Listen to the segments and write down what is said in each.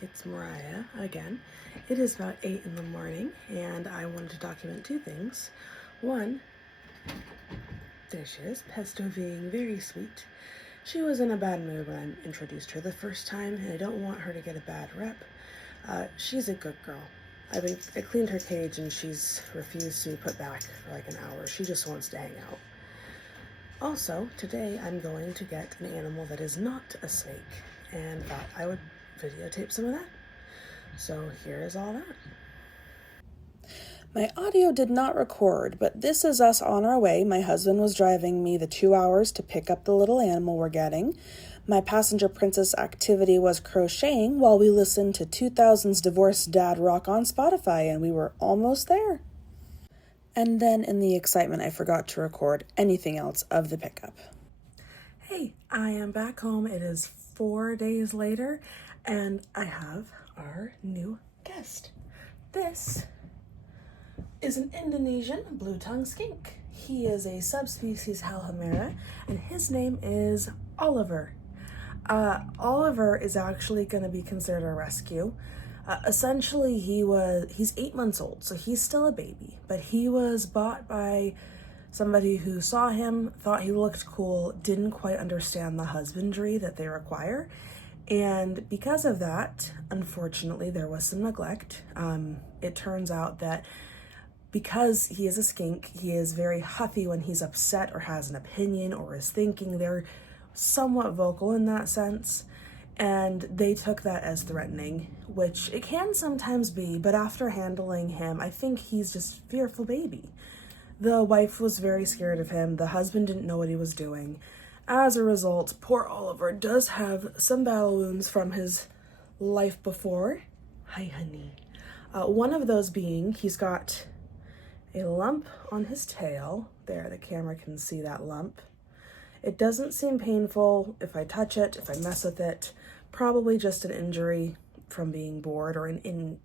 it's Mariah again. It is about 8 in the morning, and I wanted to document two things. One, there she is, Pesto being very sweet. She was in a bad mood when I introduced her the first time, and I don't want her to get a bad rep. She's a good girl. I cleaned her cage, and she's refused to be put back for like an hour. She just wants to hang out. Also, today I'm going to get an animal that is not a snake, and thought I would videotape some of that. So here is all that. My audio did not record, but this is us on our way. My husband was driving me the 2 hours to pick up the little animal we're getting. My passenger princess activity was crocheting while we listened to 2000's Divorced Dad Rock on Spotify, and we were almost there. And then in the excitement, I forgot to record anything else of the pickup. Hey, I am back home. It is 4 days later, and I have our new guest. This is an Indonesian blue-tongued skink. He is a subspecies Halhamera, and his name is Oliver. Oliver is actually going to be considered a rescue. Essentially, he's 8 months old, so he's still a baby, but he was bought by somebody who saw him, thought he looked cool, didn't quite understand the husbandry that they require, and because of that, unfortunately, there was some neglect. It turns out that because he is a skink, he is very huffy when he's upset or has an opinion or is thinking. They're somewhat vocal in that sense, and they took that as threatening, which it can sometimes be, but after handling him, I think he's just a fearful baby. The wife was very scared of him. The husband didn't know what he was doing. As a result, poor Oliver does have some battle wounds from his life before. Hi, honey. One of those being, he's got a lump on his tail. There, the camera can see that lump. It doesn't seem painful if I touch it, if I mess with it. Probably just an injury from being bored or in an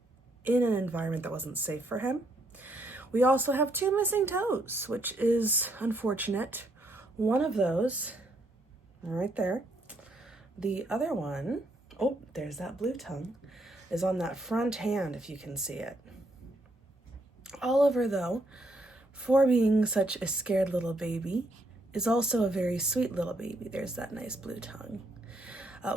environment that wasn't safe for him. We also have 2 missing toes, which is unfortunate. One of those, right there. The other one, oh, there's that blue tongue, is on that front hand, if you can see it. Oliver, though, for being such a scared little baby, is also a very sweet little baby. There's that nice blue tongue.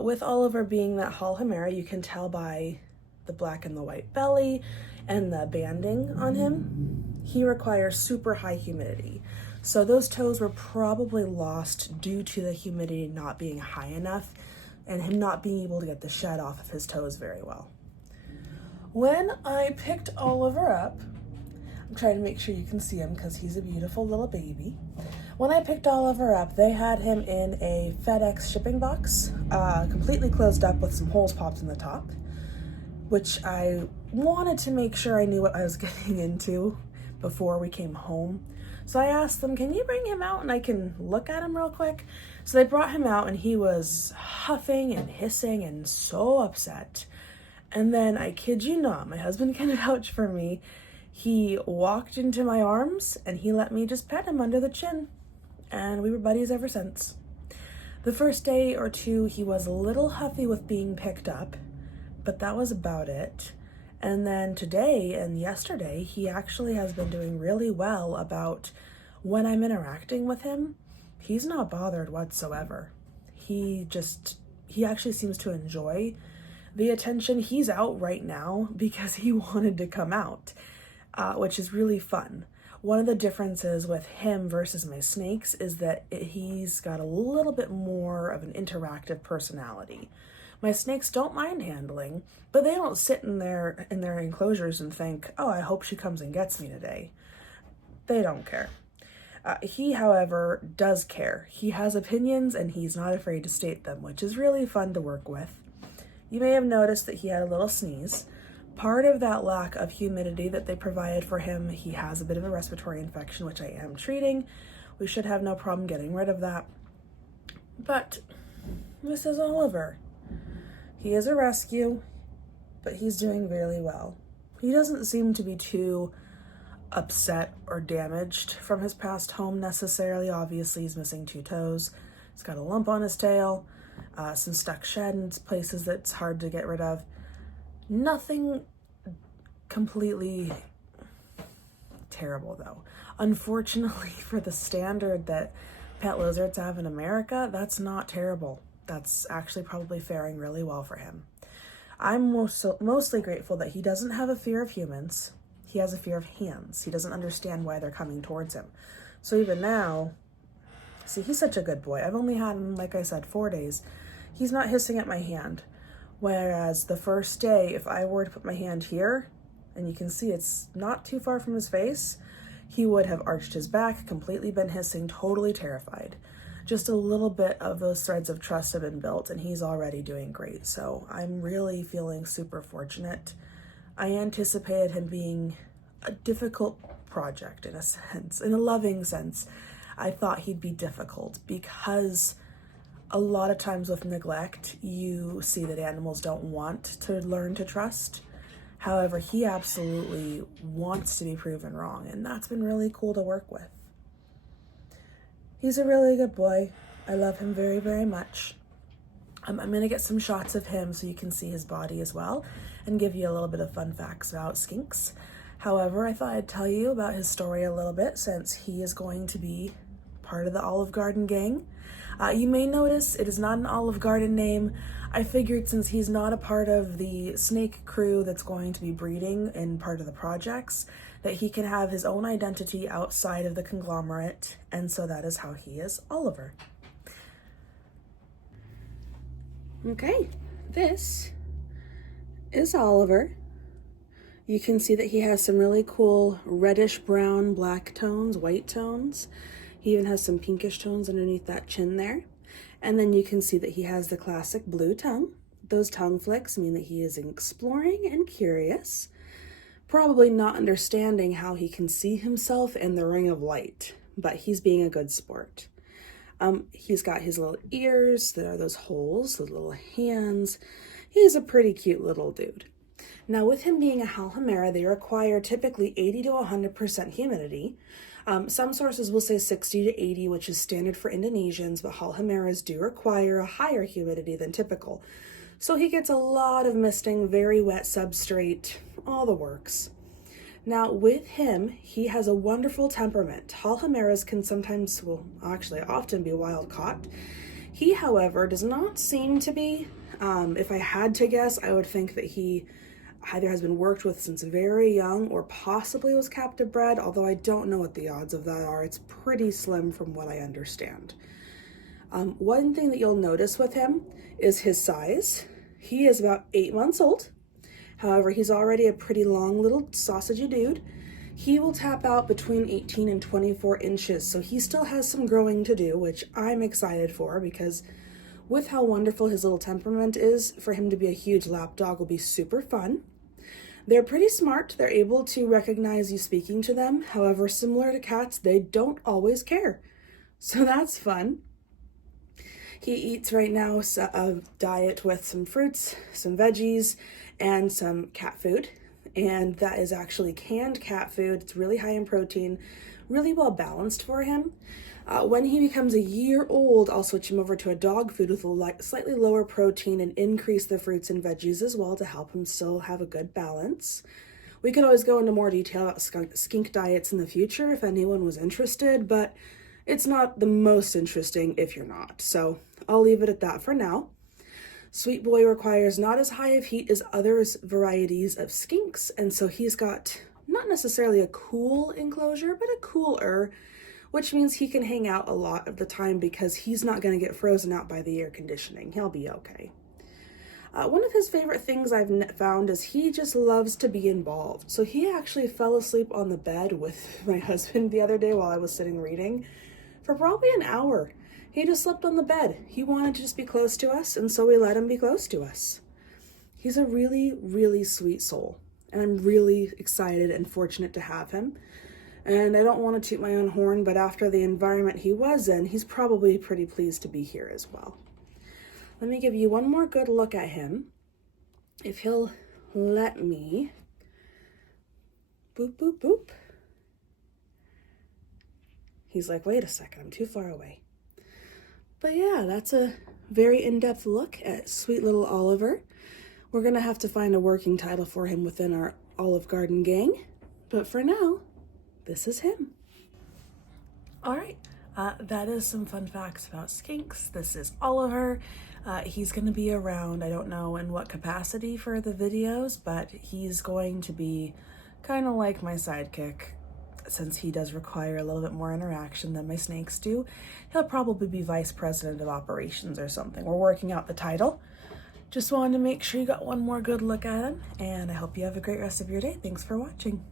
With Oliver being that Halhamera, you can tell by the black and the white belly and the banding on him, he requires super high humidity. So those toes were probably lost due to the humidity not being high enough and him not being able to get the shed off of his toes very well. When I picked Oliver up, I'm trying to make sure you can see him because he's a beautiful little baby. When I picked Oliver up, they had him in a FedEx shipping box, completely closed up with some holes popped in the top, which I wanted to make sure I knew what I was getting into before we came home. So I asked them, can you bring him out and I can look at him real quick? So they brought him out and he was huffing and hissing and so upset. And then, I kid you not, my husband can vouch for me, he walked into my arms and he let me just pet him under the chin. And we were buddies ever since. The first day or two, he was a little huffy with being picked up, but that was about it. And then today and yesterday, he actually has been doing really well about when I'm interacting with him. He's not bothered whatsoever. He actually seems to enjoy the attention. He's out right now because he wanted to come out, which is really fun. One of the differences with him versus my snakes is that he's got a little bit more of an interactive personality. My snakes don't mind handling, but they don't sit in their enclosures and think, oh, I hope she comes and gets me today. They don't care. He, however, does care. He has opinions and he's not afraid to state them, which is really fun to work with. You may have noticed that he had a little sneeze. Part of that lack of humidity that they provided for him, he has a bit of a respiratory infection, which I am treating. We should have no problem getting rid of that. But this is Oliver. He is a rescue, but he's doing really well. He doesn't seem to be too upset or damaged from his past home necessarily. Obviously, he's missing 2 toes. He's got a lump on his tail, some stuck shed in places that's hard to get rid of. Nothing completely terrible though. Unfortunately, for the standard that pet lizards have in America, that's not terrible. That's actually probably faring really well for him. I'm mostly grateful that he doesn't have a fear of humans. He has a fear of hands. He doesn't understand why they're coming towards him. So even now, see, he's such a good boy. I've only had him, like I said, 4 days. He's not hissing at my hand. Whereas the first day, if I were to put my hand here, and you can see it's not too far from his face, he would have arched his back, completely been hissing, totally terrified. Just a little bit of those threads of trust have been built, and he's already doing great. So I'm really feeling super fortunate. I anticipated him being a difficult project in a sense, in a loving sense. I thought he'd be difficult because a lot of times with neglect, you see that animals don't want to learn to trust. However, he absolutely wants to be proven wrong, and that's been really cool to work with. He's a really good boy. I love him very, very much. I'm going to get some shots of him so you can see his body as well and give you a little bit of fun facts about skinks. However, I thought I'd tell you about his story a little bit since he is going to be part of the Olive Garden gang. You may notice it is not an Olive Garden name. I figured since he's not a part of the snake crew that's going to be breeding in part of the projects, that he can have his own identity outside of the conglomerate, and so that is how he is Oliver. Okay, this is Oliver. You can see that he has some really cool reddish brown, black tones, white tones. He even has some pinkish tones underneath that chin there. And then you can see that he has the classic blue tongue. Those tongue flicks mean that he is exploring and curious, probably not understanding how he can see himself in the ring of light, but he's being a good sport. He's got his little ears, there are those holes, the little hands. He's a pretty cute little dude. Now, with him being a Halhamera, they require typically 80 to 100% humidity. Some sources will say 60 to 80, which is standard for Indonesians, but Halhameras do require a higher humidity than typical. So he gets a lot of misting, very wet substrate, all the works. Now, with him, he has a wonderful temperament. Halhameras can sometimes, well, actually often be wild caught. He, however, does not seem to be. If I had to guess, I would think that he either has been worked with since very young or possibly was captive bred, although I don't know what the odds of that are. It's pretty slim from what I understand. One thing that you'll notice with him is his size. He is about 8 months old. However, he's already a pretty long little sausagey dude. He will tap out between 18 and 24 inches, so he still has some growing to do, which I'm excited for because with how wonderful his little temperament is, for him to be a huge lap dog will be super fun. They're pretty smart. They're able to recognize you speaking to them. However, similar to cats, they don't always care. So that's fun. He eats right now a diet with some fruits, some veggies, and some cat food. And that is actually canned cat food. It's really high in protein, really well balanced for him. When he becomes a year old, I'll switch him over to a dog food with a slightly lower protein and increase the fruits and veggies as well to help him still have a good balance. We could always go into more detail about skink diets in the future if anyone was interested, but it's not the most interesting if you're not. So I'll leave it at that for now. Sweet Boy requires not as high of heat as other varieties of skinks, and so he's got not necessarily a cool enclosure, but a cooler, which means he can hang out a lot of the time because he's not going to get frozen out by the air conditioning. He'll be okay. One of his favorite things I've found is he just loves to be involved. So he actually fell asleep on the bed with my husband the other day while I was sitting reading for probably an hour. He just slept on the bed. He wanted to just be close to us, and so we let him be close to us. He's a really, really sweet soul, and I'm really excited and fortunate to have him. And I don't want to toot my own horn, but after the environment he was in, he's probably pretty pleased to be here as well. Let me give you one more good look at him. If he'll let me. Boop, boop, boop. He's like, wait a second, I'm too far away. But yeah, that's a very in-depth look at sweet little Oliver. We're gonna have to find a working title for him within our Olive Garden gang, but for now, this is him. All right, that is some fun facts about skinks. This is Oliver. He's going to be around, I don't know in what capacity for the videos, but he's going to be kind of like my sidekick. Since he does require a little bit more interaction than my snakes do, he'll probably be vice president of operations or something. We're working out the title. Just wanted to make sure you got one more good look at him, and I hope you have a great rest of your day. Thanks for watching.